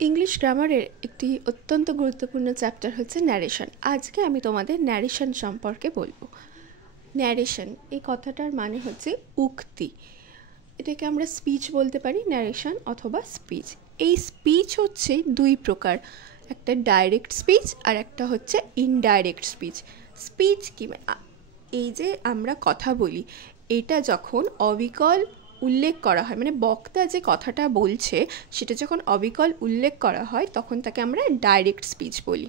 English গ্রামারের একটি অত্যন্ত গুরুত্বপূর্ণ চ্যাপ্টার হচ্ছে ন্যারেশন। আজকে আমি তোমাদের ন্যারেশন সম্পর্কে বলবো। ন্যারেশন এই কথাটার মানে হচ্ছে উক্তি। এটাকে আমরা স্পিচ বলতে পারি, ন্যারেশন অথবা স্পিচ। এই স্পিচ হচ্ছে দুই প্রকার, একটা ডাইরেক্ট স্পিচ আর একটা হচ্ছে ইনডাইরেক্ট স্পিচ। স্পিচ কি, এই যে আমরা কথা বলি, এটা যখন অবিকল উল্লেখ করা হয়, মানে বক্তা যে কথাটা বলছে সেটা যখন অবিকল উল্লেখ করা হয় তখন তাকে আমরা ডাইরেক্ট স্পিচ বলি।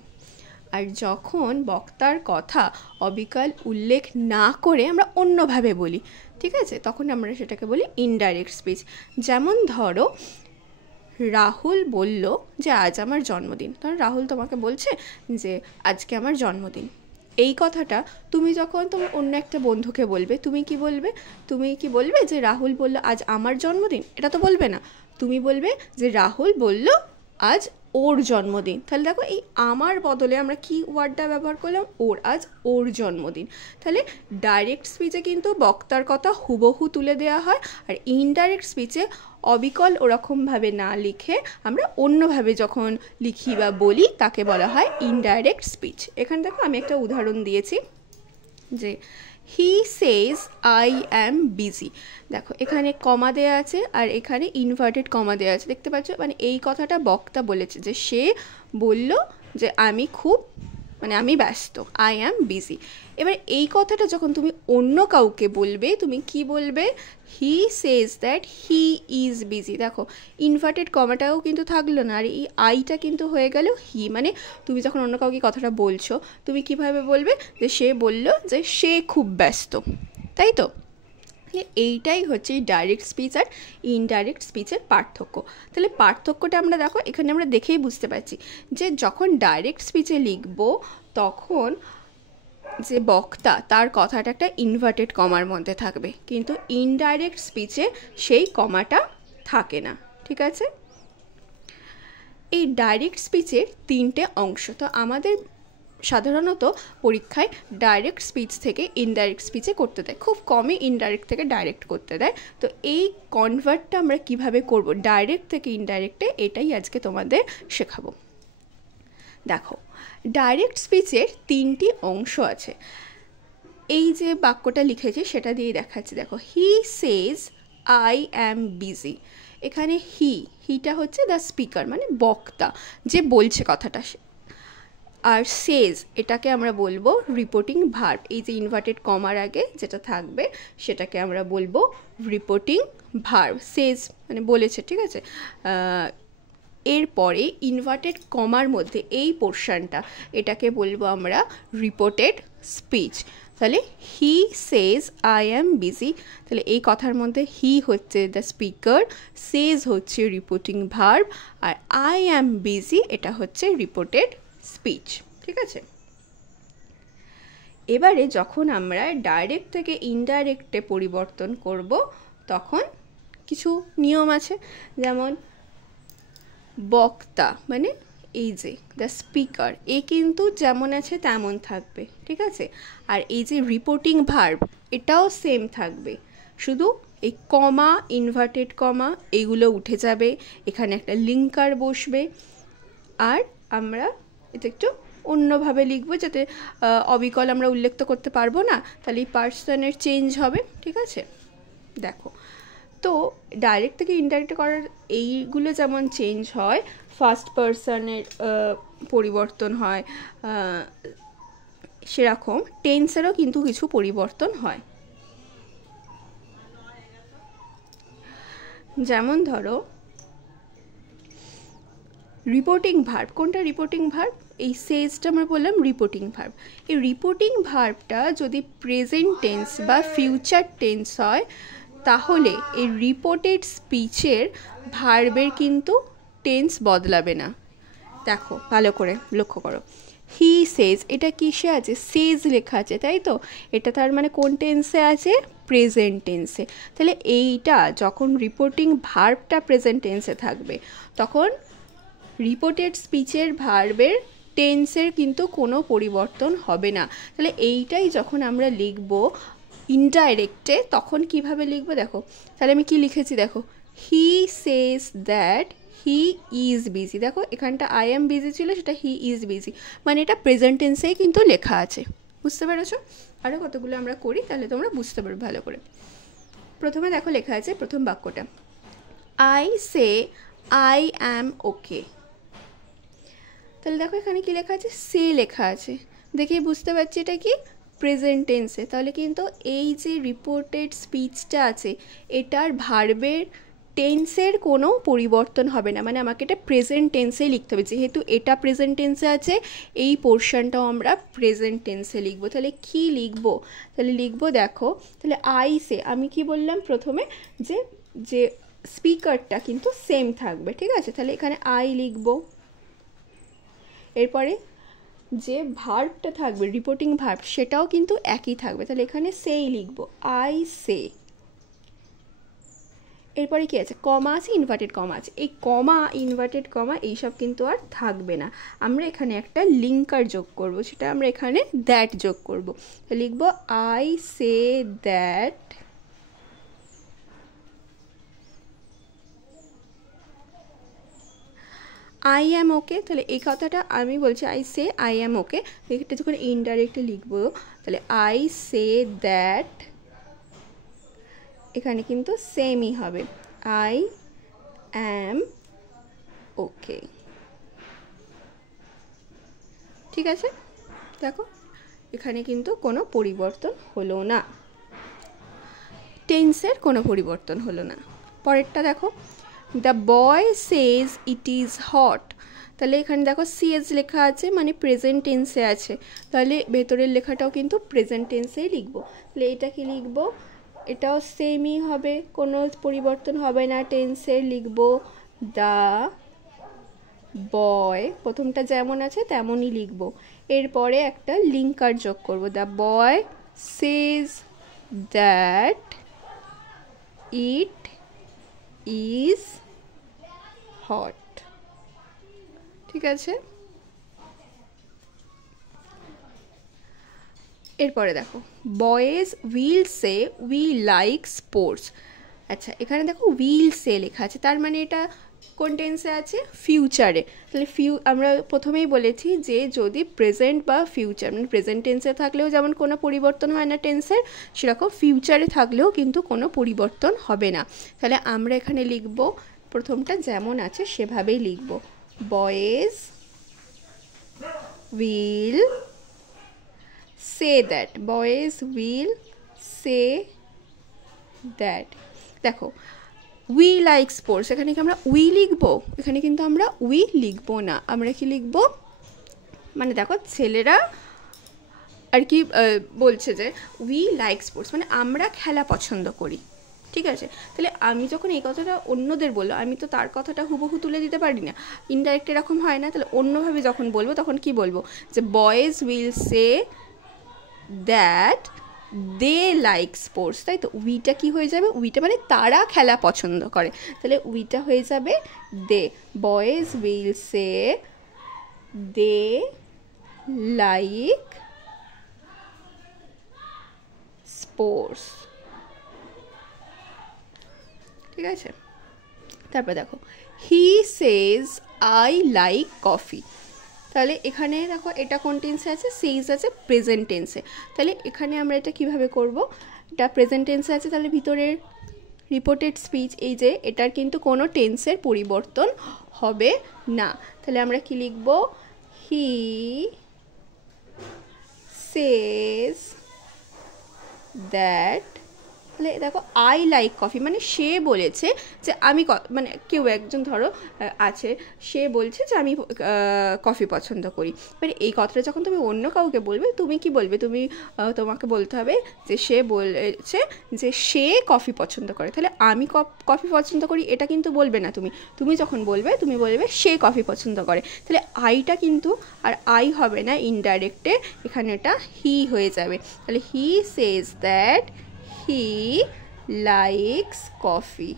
আর যখন বক্তার কথা অবিকল উল্লেখ না করে আমরা অন্যভাবে বলি, ঠিক আছে, তখন আমরা সেটাকে বলি ইনডাইরেক্ট স্পিচ। যেমন ধরো, রাহুল বলল যে আজ আমার জন্মদিন। ধরো রাহুল তোমাকে বলছে যে আজকে আমার জন্মদিন। এই কথাটা তুমি যখন তোমার অন্য একটা বন্ধুকে বলবে, তুমি কি বলবে যে রাহুল বলল আজ আমার জন্মদিন? এটা তো বলবে না। তুমি বলবে যে রাহুল বলল আজ ওর জন্মদিন। তাহলে দেখো, এই আমার বদলে আমরা কি ওয়ার্ডটা ব্যবহার করলাম? ওর, আজ ওর জন্মদিন। তাহলে ডাইরেক্ট স্পিচে কিন্তু বক্তার কথা হুবহু তুলে দেওয়া হয়, আর ইনডাইরেক্ট স্পিচে অবিকল ওরকমভাবে না লিখে আমরা অন্যভাবে যখন লিখি বা বলি তাকে বলা হয় ইনডাইরেক্ট স্পিচ। এখানে দেখো আমি একটা উদাহরণ দিয়েছি যে হি সেজ আই অ্যাম বিজি। দেখো এখানে কমা দেওয়া আছে আর এখানে ইনভার্টেড কমা দেওয়া আছে, দেখতে পাচ্ছ? মানে এই কথাটা বক্তা বলেছে যে সে বলল যে আমি ব্যস্ত, আই অ্যাম বিজি। এবার এই কথাটা যখন তুমি অন্য কাউকে বলবে, তুমি কি বলবে? He says that he is busy. দেখো ইনভার্টেড কমাটাও কিন্তু থাকলো না, আর এই আইটা কিন্তু হয়ে গেল হি। মানে তুমি যখন অন্য কাউকে কথাটা বলছো, তুমি কিভাবে বলবে? যে সে বলল যে সে খুব ব্যস্ত, তাই তো? এইটাই হচ্ছে ডাইরেক্ট স্পিচ আর ইনডাইরেক্ট স্পিচের পার্থক্য। তাহলে পার্থক্যটা আমরা দেখো এখানে আমরা দেখেই বুঝতে পারছি যে যখন ডাইরেক্ট স্পিচে লিখব তখন যে বক্তা তার কথাটা একটা ইনভার্টেড কমার মধ্যে থাকবে, কিন্তু ইনডাইরেক্ট স্পিচে সেই কমাটা থাকে না, ঠিক আছে? এই ডাইরেক্ট স্পিচের তিনটে অংশ। তো আমাদের সাধারণত পরীক্ষায় ডাইরেক্ট স্পিচ থেকে ইনডাইরেক্ট স্পিচে করতে দেয়, খুব কমই ইনডাইরেক্ট থেকে ডাইরেক্ট করতে দেয়। তো এই কনভার্টটা আমরা কিভাবে করব ডাইরেক্ট থেকে ইনডাইরেক্টে, এটাই আজকে তোমাদের শেখাবো। দেখো, ডাইরেক্ট স্পিচের তিনটি অংশ আছে। এই যে বাক্যটা লিখেছি সেটা দিয়ে দেখাচ্ছি। দেখো, he says I am busy. এখানে হিটা হচ্ছে দ্য স্পিকার, মানে বক্তা যে বলছে কথাটা। আর সেজ, এটাকে আমরা বলবো রিপোর্টিং ভার্ব। এই যে ইনভার্টেড কমার আগে যেটা থাকবে সেটাকে আমরা বলবো রিপোর্টিং ভার্ব। সেজ মানে বলেছে, ঠিক আছে? এরপরে ইনভার্টেড কমার মধ্যে এই পোর্শনটা, এটাকে বলবো আমরা রিপোর্টেড স্পিচ। তাহলে he says I am busy, তাহলে এই কথার মধ্যে হি হচ্ছে দ্য স্পিকার, সেজ হচ্ছে রিপোর্টিং ভার্ব, আর আই অ্যাম বিজি এটা হচ্ছে রিপোর্টেড স্পিচ, ঠিক আছে? এবারে যখন আমরা ডাইরেক্ট থেকে ইনডাইরেক্টে পরিবর্তন করব তখন কিছু নিয়ম আছে। যেমন বক্তা মানে এই যে দ্য স্পিকার, এ কিন্তু যেমন আছে তেমন থাকবে, ঠিক আছে? আর এই যে রিপোর্টিং ভার্ব এটাও সেম থাকবে, শুধু এই কমা, ইনভার্টেড কমা এগুলো উঠে যাবে, এখানে একটা লিঙ্কার বসবে। আর আমরা এটা একটু অন্যভাবে লিখবো যাতে অবিকল আমরা উল্লেখ তো করতে পারবো না, তাহলে এই পার্সনের চেঞ্জ হবে, ঠিক আছে? দেখো, তো ডাইরেক্ট থেকে ইনডাইরেক্ট করার এইগুলো যেমন চেঞ্জ হয়, ফার্স্ট পার্সনের পরিবর্তন হয়, সেরকম টেন্সেরও কিন্তু কিছু পরিবর্তন হয়। যেমন ধরো রিপোর্টিং ভার্ব, কোনটা রিপোর্টিং ভার্ব? এই সেজটা আমরা বললাম রিপোর্টিং ভার্ব। এই রিপোর্টিং ভার্বটা যদি প্রেজেন্ট টেন্স বা ফিউচার টেন্স হয় তাহলে এই রিপোর্টেড স্পিচের ভার্বের কিন্তু টেন্স বদলাবে না। দেখো ভালো করে লক্ষ্য করো, হি সেজ, এটা কিসে আছে? সেজ লেখা আছে, তাই তো? এটা তার মানে কোন টেন্সে আছে? প্রেজেন্ট টেন্সে। তাহলে এইটা যখন রিপোর্টিং ভার্বটা প্রেজেন্ট টেন্সে থাকবে তখন রিপোর্টেড স্পিচের ভার্বের টেন্সের কিন্তু কোনো পরিবর্তন হবে না। তাহলে এইটাই যখন আমরা লিখব ইনডাইরেক্টে তখন কিভাবে লিখবো দেখো। তাহলে আমি কি লিখেছি দেখো, he says that he is busy, দেখো এখানটা আই এম বিজি ছিল, সেটা হি ইজ বিজি, মানে এটা প্রেজেন্ট টেন্সেই কিন্তু লেখা আছে। বুঝতে পেরেছো? আরও কতগুলো আমরা করি, তাহলে তোমরা বুঝতে পারবে ভালো করে। প্রথমে দেখো লেখা আছে প্রথম বাক্যটা, I say I am okay. তাহলে দেখো এখানে কি লেখা আছে, সে লেখা আছে, দেখে বুঝতে পারছি এটা কি প্রেজেন্ট টেন্সে। তাহলে কিন্তু এই যে রিপোর্টেড স্পিচটা আছে, এটার ভার্বের টেন্সের কোনো পরিবর্তন হবে না, মানে আমাকে এটা প্রেজেন্ট টেন্সেই লিখতে হবে। যেহেতু এটা প্রেজেন্ট টেন্সে আছে, এই পোর্শনটাও আমরা প্রেজেন্ট টেন্সে লিখবো। তাহলে কি লিখবো? তাহলে লিখবো, দেখো তাহলে আই সে, আমি কি বললাম প্রথমে, যে যে স্পিকারটা কিন্তু সেম থাকবে, ঠিক আছে? তাহলে এখানে আই লিখবো, এরপরে যে ভার্বটা থাকবে রিপোর্টিং ভার্ব সেটাও কিন্তু একই থাকবে, তাহলে এখানে সেই লিখবো, আই সে। এরপরে কি আছে, কমা আছে, ইনভার্টেড কমা আছে, এই কমা ইনভার্টেড কমা এইসব কিন্তু আর থাকবে না, আমরা এখানে একটা লিঙ্কার যোগ করব, সেটা আমরা এখানে দ্যাট যোগ করব। লিখব I say that I am okay. তাহলে এই কথাটা আমি বলছি আই সে আই অ্যাম ওকে, এটা যখন ইনডাইরেক্টলি লিখবো তাহলে আই সে দ্যাট, এখানে কিন্তু সেমই হবে, আই অ্যাম ওকে। ঠিক আছে, দেখো এখানে কিন্তু কোনো পরিবর্তন হলো না, টেন্সের কোনো পরিবর্তন হলো না। পরেরটা দেখো, the boy Sage it is hot. তাহলে এখানে দেখো সিএজ লেখা আছে, মানে প্রেজেন্ট টেন্সে আছে, তাহলে ভেতরের লেখাটাও কিন্তু প্রেজেন্ট টেন্সেই লিখবো। তাহলে এটা কি লিখবো, এটাও সেমই হবে, কোনো পরিবর্তন হবে না টেন্সের, লিখবো দ্য বয়, প্রথমটা যেমন আছে তেমনই লিখবো। এরপরে একটা লিঙ্কার যোগ করব, the boy says that it is hot. ঠিক আছে, এরপরে দেখো, boys will say we like sports. আচ্ছা, এখানে দেখো উইল সে লেখা আছে, তার মানে এটা কোন টেন্সে আছে, ফিউচারে। তাহলে আমরা প্রথমেই বলেছি যে যদি প্রেজেন্ট বা ফিউচার, মানে প্রেজেন্ট টেন্সে থাকলেও যেমন কোনো পরিবর্তন হয় না টেন্সের, সেরকম ফিউচারে থাকলেও কিন্তু কোনো পরিবর্তন হবে না। তাহলে আমরা এখানে লিখব, প্রথমটা যেমন আছে সেভাবেই লিখব, boys will say that, boys will say that. দেখো উই লাইক স্পোর্টস, এখানে কি আমরা উই লিখবো, এখানে কিন্তু আমরা উই লিখবো না, আমরা কি লিখবো, মানে দেখো ছেলেরা আর কি বলছে যে উই লাইক স্পোর্টস, মানে আমরা খেলা পছন্দ করি। ঠিক আছে, তাহলে আমি যখন এই কথাটা অন্যদের বললো, আমি তো তার কথাটা হুবহু তুলে দিতে পারি না, ইনডাইরেক্ট এরকম হয় না। তাহলে অন্যভাবে যখন বলবো তখন কি বলবো, যে boys will say that they like sports, তাই তো উইটা কি হয়ে যাবে, উইটা মানে তারা খেলা পছন্দ করে, তাহলে উইটা হয়ে যাবে they, boys will say they like sports. ঠিক আছে, তারপর দেখো he says I like coffee. তাহলে এখানে দেখো এটা কোন টেন্সে আছে, সেজ আছে প্রেজেন্ট টেন্সে। তাহলে এখানে আমরা এটা কিভাবে করব, এটা প্রেজেন্ট টেন্সে আছে, তাহলে ভিতরের রিপোর্টেড স্পিচ এই যে এটার কিন্তু কোনো টেন্সের পরিবর্তন হবে না। তাহলে আমরা কি লিখব, হি সেজ দ্যাট, তাহলে দেখো আই লাইক কফি, মানে সে বলেছে যে আমি, মানে কেউ একজন ধরো আছে, সে বলছে যে আমি কফি পছন্দ করি। মানে এই কথাটা যখন তুমি অন্য কাউকে বলবে, তুমি কি বলবে, তোমাকে বলতে হবে যে সে বলেছে যে সে কফি পছন্দ করে, তাহলে আমি কফি পছন্দ করি এটা কিন্তু বলবে না তুমি যখন বলবে তুমি বলবে সে কফি পছন্দ করে। তাহলে আইটা কিন্তু আর আই হবে না, ইনডাইরেক্টে এখানে এটা হি হয়ে যাবে। তাহলে he says that he likes coffee.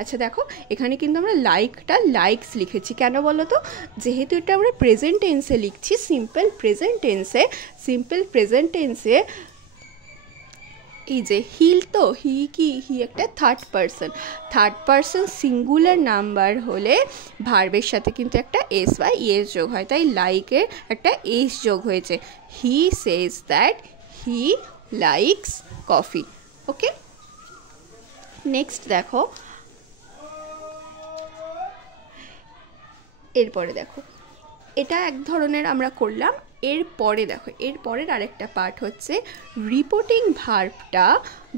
আচ্ছা দেখো এখানে কিন্তু আমরা লাইকটা লাইকস লিখেছি, কেন বলো তো, যেহেতু এটা আমরা প্রেজেন্ট টেন্সে লিখছি, সিম্পল প্রেজেন্ট টেন্সে এই যে হিল, তো হি কি, হি একটা থার্ড পারসন সিঙ্গুলার নাম্বার হলে ভার্বের সাথে কিন্তু একটা এস বা ইএস যোগ হয়, তাই লাইকের একটা এস যোগ হয়েছে। He says that he likes coffee. Okay, next দেখো, এরপরে দেখো, এটা এক ধরনের আমরা করলাম। এরপরে দেখো, এরপরের আরেকটা পার্ট হচ্ছে রিপোর্টিং ভার্বটা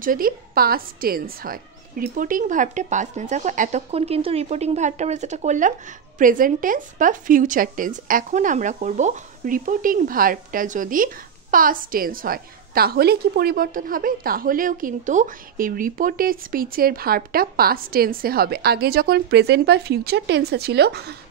যদি পাস্ট টেন্স হয়। রিপোর্টিং ভার্বটা পাস্ট টেন্স, দেখো এতক্ষণ কিন্তু রিপোর্টিং ভার্বটা আমরা যেটা করলাম প্রেজেন্ট টেন্স বা ফিউচার টেন্স, এখন আমরা করব রিপোর্টিং ভার্বটা যদি পাস্ট টেন্স হয়। তাহলে কি পরিবর্তন হবে? তাহলেও কিন্তু এই রিপোর্টেড স্পিচের ভার্বটা পাস্ট টেন্সে হবে। আগে যখন প্রেজেন্ট বা ফিউচার টেন্সে ছিল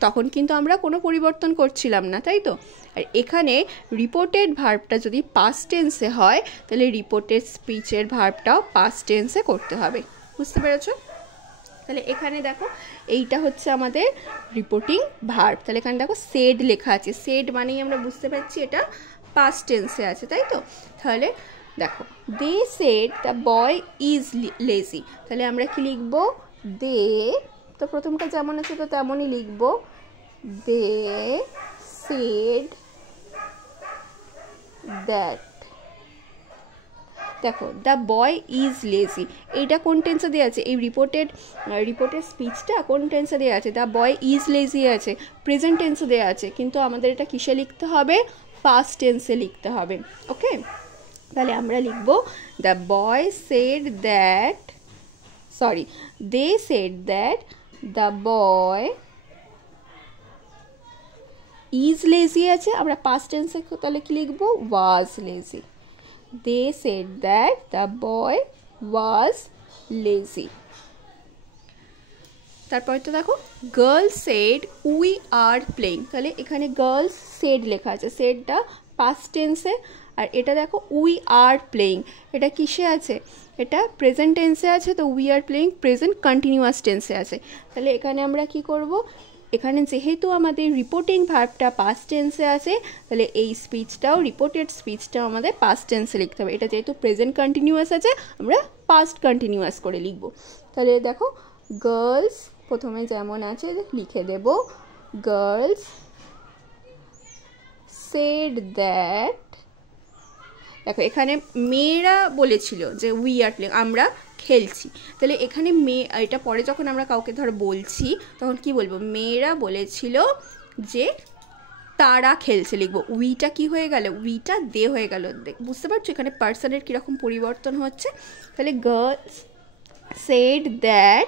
তখন কিন্তু আমরা কোনো পরিবর্তন করছিলাম না, তাই তো? আর এখানে রিপোর্টেড ভার্বটা যদি পাস্ট টেন্সে হয় তাহলে রিপোর্টেড স্পিচের ভার্বটাও পাস্ট টেন্সে করতে হবে। বুঝতে পেরেছো? তাহলে এখানে দেখো এইটা হচ্ছে আমাদের রিপোর্টিং ভার্ব। তাহলে এখানে দেখো সেড লেখা আছে, সেড মানেই আমরা বুঝতে পারছি এটা পাস্ট টেন্সে আছে, তাই তো? তাহলে দেখো, they said the boy is lazy, তাহলে আমরা কি লিখব? দে, তো প্রথমটা যেমন আছে তো তেমনই লিখব, দে সেড দ্যাট। দেখো, দ্য বয় ইজ লেজি, এইটা কোন টেন্সে দেওয়া আছে? এই রিপোর্টেড স্পিচটা কোন টেন্সে দেওয়া আছে? দ্য বয় ইজ লেজি আছে, প্রেজেন্ট টেন্সে দেওয়া আছে, কিন্তু আমাদের এটা কিসে লিখতে হবে? পাস্ট টেন্সে লিখতে হবে। ওকে, তাহলে আমরা লিখব the boy said that, sorry, they said that the boy is lazy আছে, আমরা পাস্ট টেন্সে তাহলে কি লিখব? Was lazy. They said that the boy was lazy. তারপরে তো দেখো, girls said we are playing, তাহলে এখানে গার্লস সেড লেখা আছে, সেডটা পাস্ট টেন্সে, আর এটা দেখো উই আর প্লেইং, এটা কিসে আছে? এটা প্রেজেন্ট টেন্সে আছে, তো we are playing present continuous টেন্সে আছে। তাহলে এখানে আমরা কি করব? এখানে যেহেতু আমাদের রিপোর্টিং ভার্বটা পাস্ট টেন্সে আছে, তাহলে এই স্পিচটাও, রিপোর্টেড স্পিচটাও আমাদের পাস্ট টেন্সে লিখতে হবে। এটা যেহেতু প্রেজেন্ট কন্টিনিউয়াস আছে, আমরা পাস্ট কন্টিনিউয়াস করে লিখব। তাহলে দেখো, গার্লস প্রথমে যেমন আছে লিখে দেব, গার্লস সেড দ্যাট, দেখো এখানে মেয়েরা বলেছিল যে উই আর প্লেইং, আমরা খেলছি, তাহলে এখানে মেয়ে, এটা পরে যখন আমরা কাউকে ধর বলছি তখন কি বলবো? মেয়েরা বলেছিল যে তারা খেলছে, লিখবো। উইটা কি হয়ে গেল? উইটা দে হয়ে গেল। বুঝতে পারছো এখানে পার্সনের কীরকম পরিবর্তন হচ্ছে? তাহলে গার্লস সেড দ্যাট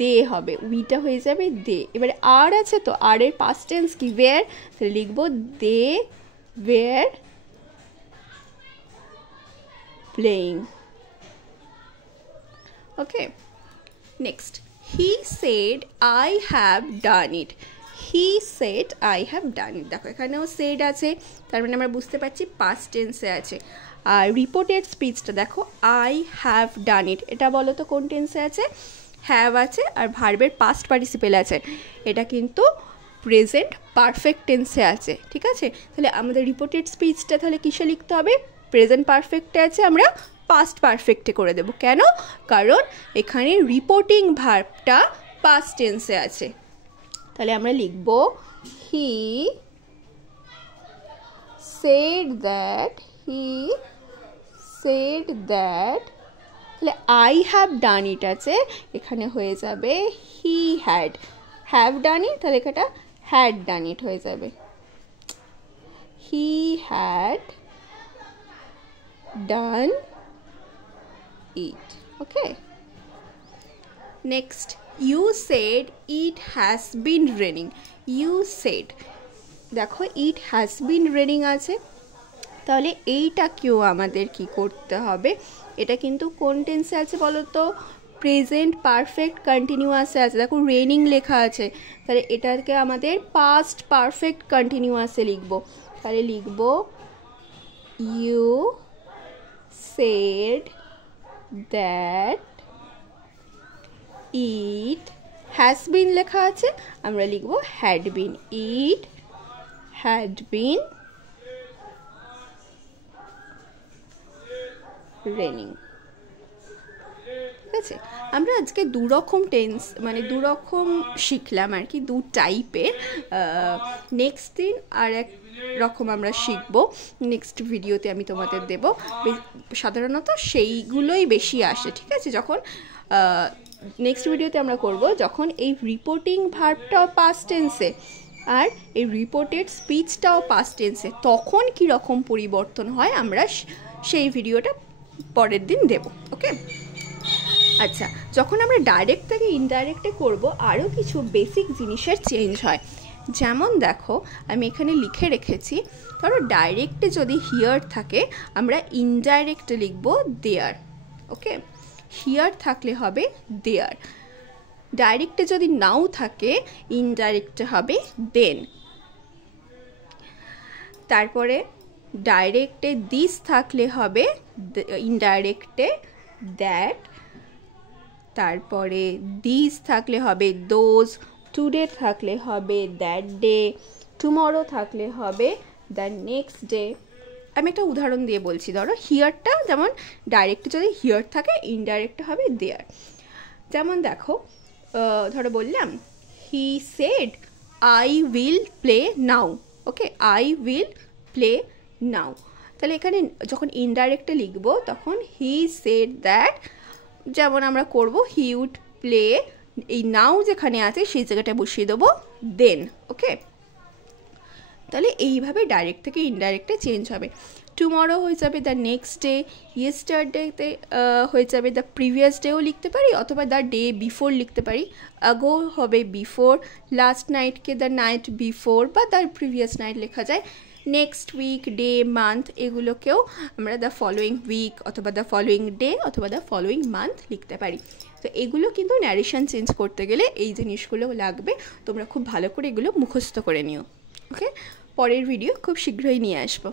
দে হবে, উইটা হয়ে যাবে দে। এবারে আর আছে, তো আর এর পাস্ট টেন্স কি? ওয়্যার, তাহলে লিখবো they were playing. Okay, next, he said I have done it. He said I have done it. দেখো এখানেও said আছে, তার মানে আমরা বুঝতে পারছি পাস্ট টেন্সে আছে। আর রিপোর্টেড স্পিচটা দেখো, I have done it, এটা বলো তো কোন টেন্সে আছে? হ্যাভ আছে, আর ভার্বের পাস্ট পার্টিসিপেল আছে, এটা কিন্তু প্রেজেন্ট পারফেক্ট টেন্সে আছে। ঠিক আছে, তাহলে আমাদের রিপোর্টেড স্পিচটা তাহলে কিসে লিখতে হবে? প্রেজেন্ট পারফেক্টে আছে, আমরা পাস্ট পারফেক্টে করে দেব। কেন? কারণ এখানে রিপোর্টিং ভার্বটা পাস্ট টেন্সে আছে। তাহলে আমরা লিখব he said that, he said that, তাহলে আই হ্যাভ ডান ইট আছে, এখানে হয়ে যাবে হি হ্যাড, হ্যাভ ডান ইট, তাহলে এটা হ্যাড ডান ইট হয়ে যাবে, he had done it. Okay, next, you said it has been raining. You said, দেখো it has been raining আছে, তাহলে এইটাকেও আমাদের কি করতে হবে? এটা কিন্তু কোন টেন্সে আছে বলো তো? প্রেজেন্ট পারফেক্ট কন্টিনিউয়াসে আছে। দেখো রেনিং লেখা আছে, তাহলে এটাকে আমাদের পাস্ট পারফেক্ট কন্টিনিউয়াসে লিখব। তাহলে লিখব you said that it has been লেখা আছে, আমরা লিখব had been, it had been raining. আছে। আমরা আজকে দু রকম টেন্স মানে দু রকম শিখলাম আর কি, দু টাইপের। নেক্সট দিন আর এক রকম আমরা শিখবো, নেক্সট ভিডিওতে আমি তোমাদের দেব। সাধারণত সেইগুলোই বেশি আসে, ঠিক আছে। যখন নেক্সট ভিডিওতে আমরা করব যখন এই রিপোর্টিং ভার্বটাও পাস্ট টেন্সে আর এই রিপোর্টেড স্পিচটাও পাস্ট টেন্সে, তখন কি রকম পরিবর্তন হয় আমরা সেই ভিডিওটা পরের দিন দেব। ওকে, আচ্ছা, যখন আমরা ডাইরেক্ট থেকে ইনডাইরেক্টে করব আরও কিছু বেসিক জিনিসের চেঞ্জ হয়। যেমন দেখো আমি এখানে লিখে রেখেছি, ধরো ডাইরেক্টে যদি হিয়ার থাকে আমরা ইনডাইরেক্টে লিখব দেয়ার। ওকে, হিয়ার থাকলে হবে দেয়ার। ডাইরেক্টে যদি নাও থাকে ইনডাইরেক্টে হবে দেন। তারপরে ডাইরেক্টে দিস থাকলে হবে ইনডাইরেক্টে দ্যাট। তারপরে দিস থাকলে হবে দোজ, টুডে থাকলে হবে দ্যাট ডে, টুমরো থাকলে হবে দ্য নেক্সট ডে। আমি একটা উদাহরণ দিয়ে বলছি, ধরো হিয়ারটা যেমন ডাইরেক্টে যদি হিয়ার থাকে ইনডাইরেক্টে হবে দেয়ার। যেমন দেখো ধরো বললাম he said I will play now. Okay, I will play নাও, তাহলে এখানে যখন ইনডাইরেক্টে লিখবো তখন হি সেড দ্যাট, যেমন আমরা করব হি উড প্লে, এই নাও যেখানে আছে সেই জায়গাটায় বসিয়ে দেবো দেন। ওকে, তাহলে এইভাবে ডাইরেক্ট থেকে ইনডাইরেক্টে চেঞ্জ হবে। টুমরো হয়ে যাবে দ্য নেক্সট ডে, ইয়েস্টারডেতে হয়ে যাবে দ্য প্রিভিয়াস ডেও লিখতে পারি, অথবা দ্য ডে বিফোর লিখতে পারি। আগো হবে বিফোর, লাস্ট নাইটকে দ্য নাইট বিফোর বা দ্য প্রিভিয়াস নাইট লেখা যায়। নেক্সট উইক, ডে, মান্থ এগুলোকেও আমরা দ্য ফলোয়িং উইক অথবা দ্য ফলোয়িং ডে অথবা দ্য ফলোয়িং মান্থ লিখতে পারি। তো এগুলো কিন্তু ন্যারেশন চেঞ্জ করতে গেলে এই জিনিসগুলো লাগবে, তোমরা খুব ভালো করে এগুলো মুখস্থ করে নিও। ওকে, পরের ভিডিও খুব শীঘ্রই নিয়ে আসবো।